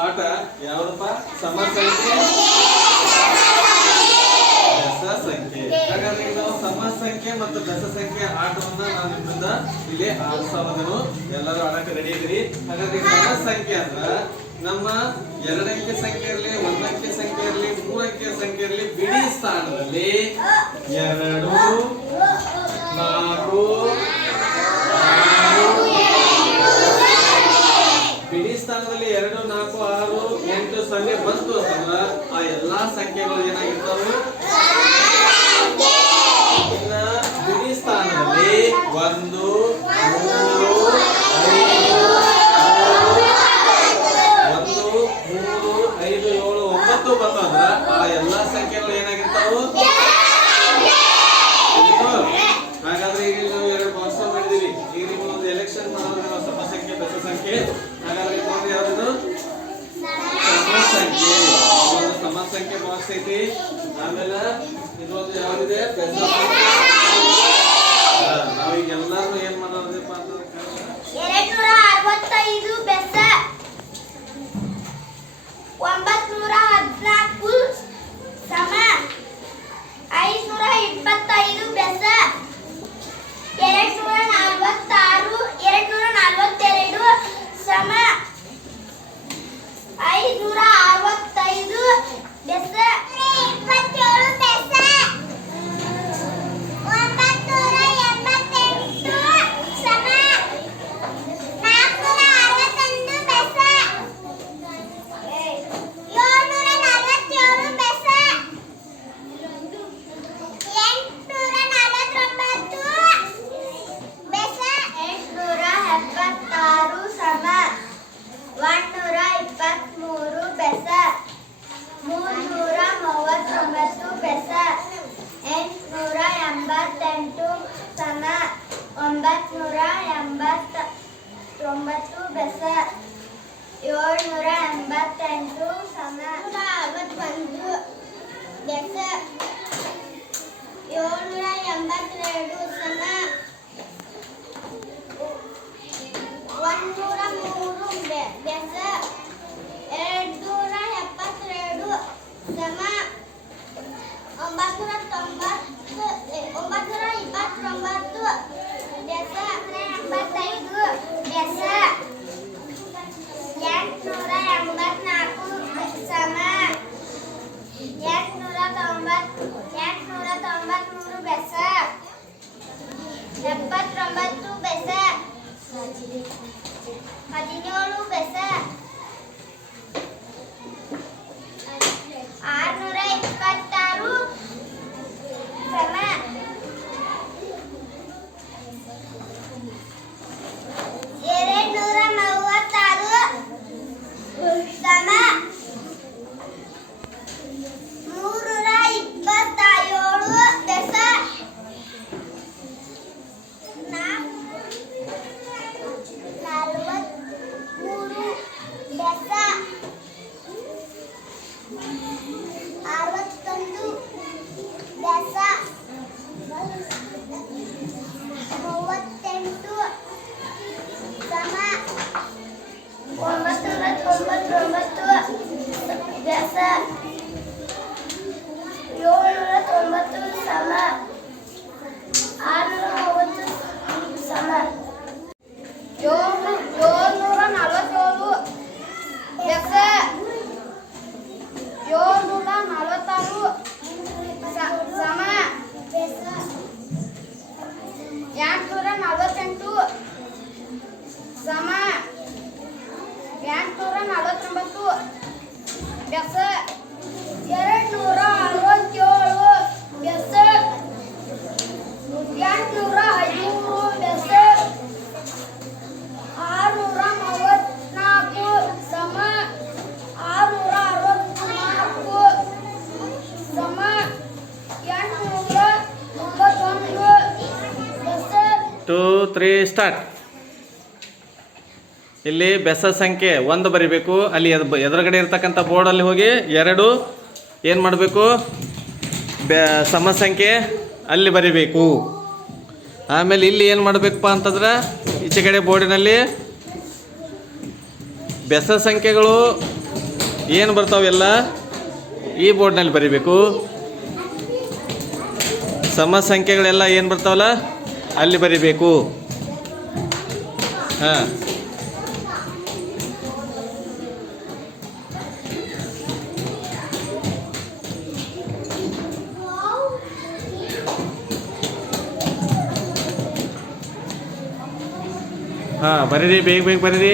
ಆಟ ಯಾವ್ದಪ್ಪ ಸಮ ಸಂಖ್ಯೆ ಬೆಸ ಸಂಖ್ಯೆ ಹಾಗಾದ್ರೆ ನಾವು ಸಮ ಸಂಖ್ಯೆ ಮತ್ತು ಬೆಸ ಸಂಖ್ಯೆ ಆಟವನ್ನ ನಾನು ನಿಮ್ಮಿಂದ ಇಲ್ಲಿ ಆಡಿಸೋದನ್ನು ಎಲ್ಲರೂ ಆಡಕ್ಕೆ ರೆಡಿ ಇದ್ರಿ ಹಾಗಾದ್ರೆ ಸಮಸಂಖ್ಯೆ ಸಮ ಸಂಖ್ಯೆ ಅಂದ್ರ ನಮ್ಮ ಎರಡಕ್ಕೆ ಸಂಖ್ಯೆ ಇರಲಿ, ಒಂದಕ್ಕೆ ಸಂಖ್ಯೆ ಇರಲಿ, ಮೂರಕ್ಕೆ ಸಂಖ್ಯೆ ಇರಲಿ, ಬಿಡಿ ಸ್ಥಾನದಲ್ಲಿ ಸೊನ್ನೆ ಬಂತು ಅಂತಂದ್ರ ಆ ಎಲ್ಲಾ ಸಂಖ್ಯೆಗಳು ಏನಾಗಿರ್ತಾವೆ? ಬಿಡಿ ಸ್ಥಾನದಲ್ಲಿ ಒಂದು दे ಮೂರು ಬೆ- ಬೆಸ ಎರಡ್ನೂರ ಎಪ್ಪತ್ತೆರಡು ಸಮ ಒಂಬತ್ತುನೂರ ತೊಂಬತ್ತು ಎ, ಒಂಬತ್ತುನೂರ ಇಪ್ಪತ್ತೊಂಬತ್ತು ಬೆಸ ಎಂಬತ್ತೈದು ಬೆಸ ಎಂಟುನೂರ ಎಂಬತ್ನಾಲ್ಕು ಸಮ ಎಂಟುನೂರ ತೊಂಬತ್ ಎಂಟುನೂರ ತೊಂಬತ್ಮೂರು ಬೆಸ ಎಪ್ಪತ್ತೊಂಬತ್ತು ಬೆಸ dinheiro, vê 什么？two three start ಇಲ್ಲಿ ಬೆಸ ಸಂಖ್ಯೆ ಒಂದು ಬರಿಬೇಕು. ಅಲ್ಲಿ ಎದ್ ಎದುರುಗಡೆ ಇರ್ತಕ್ಕಂಥ ಬೋರ್ಡಲ್ಲಿ ಹೋಗಿ ಎರಡು, ಏನು ಮಾಡಬೇಕು? ಬೆ ಸಮ ಸಂಖ್ಯೆ ಅಲ್ಲಿ ಬರಿಬೇಕು. ಆಮೇಲೆ ಇಲ್ಲಿ ಏನು ಮಾಡಬೇಕಪ್ಪ ಅಂತಂದ್ರೆ, ಈಚೆಗಡೆ ಬೋರ್ಡಿನಲ್ಲಿ ಬೆಸ ಸಂಖ್ಯೆಗಳು ಏನು ಬರ್ತಾವೆಲ್ಲ ಈ ಬೋರ್ಡ್ನಲ್ಲಿ ಬರಿಬೇಕು. ಸಮ ಸಂಖ್ಯೆಗಳೆಲ್ಲ ಏನು ಬರ್ತಾವಲ್ಲ? ಅಲ್ಲಿ ಬರಿಬೇಕು ಹಾಂ ಹಾಂ ಬರೀರಿ ಬೇಗ ಬೇಗ ಬರೀರಿ